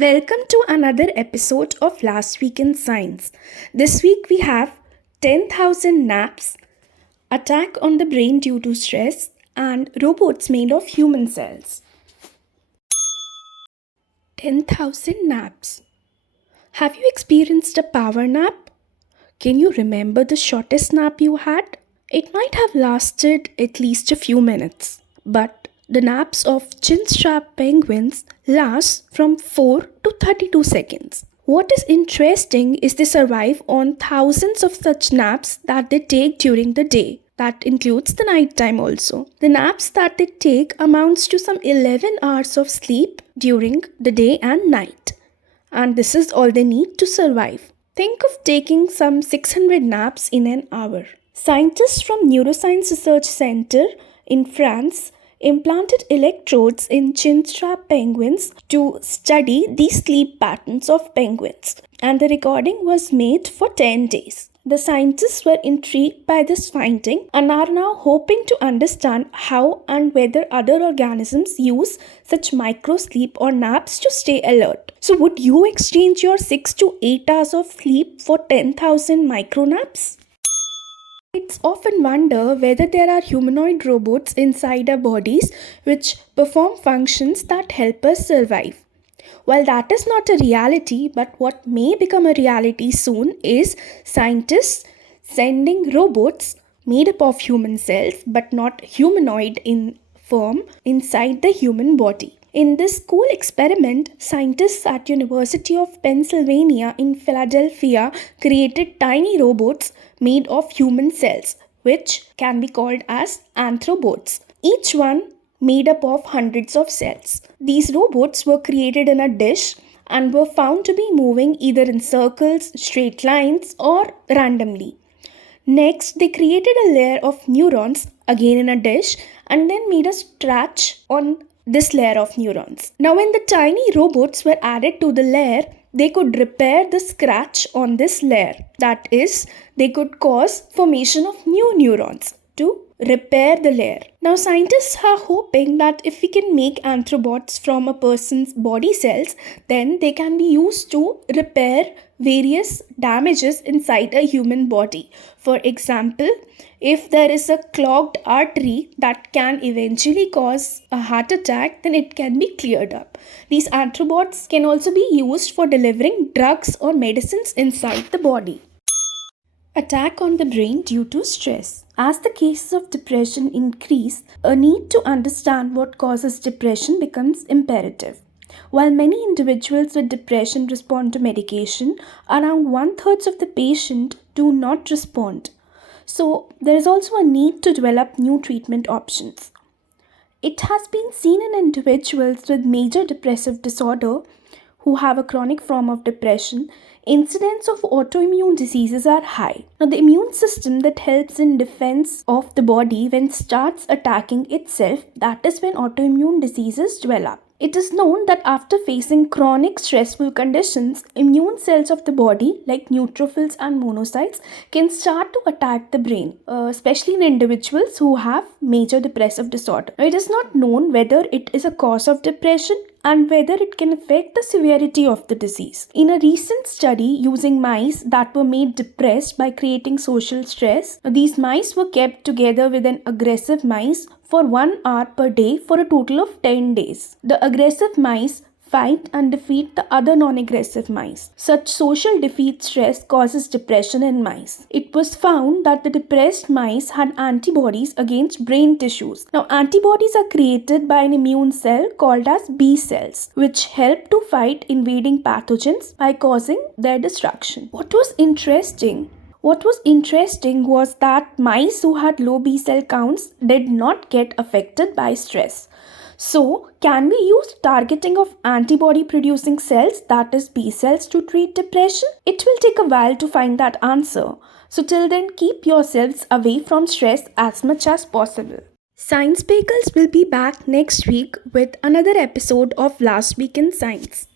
Welcome to another episode of Last Week in Science. This week we have 10,000 naps, attack on the brain due to stress, and robots made of human cells. 10,000 naps. Have you experienced a power nap? Can you remember the shortest nap you had? It might have lasted at least a few minutes, but the naps of Chinstrap penguins last from 4 to 32 seconds. What is interesting is they survive on thousands of such naps that they take during the day. That includes the night time also. The naps that they take amounts to some 11 hours of sleep during the day and night. And this is all they need to survive. Think of taking some 600 naps in an hour. Scientists from Neuroscience Research Center in France implanted electrodes in Chinstrap penguins to study the sleep patterns of penguins, and the recording was made for 10 days. The scientists were intrigued by this finding and are now hoping to understand how and whether other organisms use such micro sleep or naps to stay alert. So, would you exchange your 6 to 8 hours of sleep for 10,000 micro naps? It's often wonder whether there are humanoid robots inside our bodies which perform functions that help us survive. While that is not a reality, but what may become a reality soon is scientists sending robots made up of human cells but not humanoid in form inside the human body. In this cool experiment, scientists at University of Pennsylvania in Philadelphia created tiny robots made of human cells, which can be called as anthrobots. Each one made up of hundreds of cells. These robots were created in a dish and were found to be moving either in circles, straight lines, or randomly. Next, they created a layer of neurons, again in a dish, and then made a scratch on this layer of neurons. Now, when the tiny robots were added to the layer, they could repair the scratch on this layer. That is, they could cause formation of new neurons to repair the layer. Now, scientists are hoping that if we can make anthrobots from a person's body cells, then they can be used to repair various damages inside a human body. For example, if there is a clogged artery that can eventually cause a heart attack, then it can be cleared up. These anthrobots can also be used for delivering drugs or medicines inside the body. Attack on the brain due to stress. As the cases of depression increase, a need to understand what causes depression becomes imperative. While many individuals with depression respond to medication, around 1/3 of the patient do not respond. So, there is also a need to develop new treatment options. It has been seen in individuals with major depressive disorder who have a chronic form of depression, incidence of autoimmune diseases are high. Now, the immune system that helps in defense of the body when starts attacking itself, that is when autoimmune diseases develop. It is known that after facing chronic stressful conditions, immune cells of the body, like neutrophils and monocytes, can start to attack the brain, especially in individuals who have major depressive disorder. Now, it is not known whether it is a cause of depression and whether it can affect the severity of the disease. In a recent study using mice that were made depressed by creating social stress, these mice were kept together with an aggressive mice for 1 hour per day for a total of 10 days. The aggressive mice fight and defeat the other non-aggressive mice. Such social defeat stress causes depression in mice. It was found that the depressed mice had antibodies against brain tissues. Now, antibodies are created by an immune cell called as B cells, which help to fight invading pathogens by causing their destruction. What was interesting was that mice who had low B cell counts did not get affected by stress. So, can we use targeting of antibody producing cells, that is B cells, to treat depression? It will take a while to find that answer. So, till then, keep yourselves away from stress as much as possible. Science Bagels will be back next week with another episode of Last Week in Science.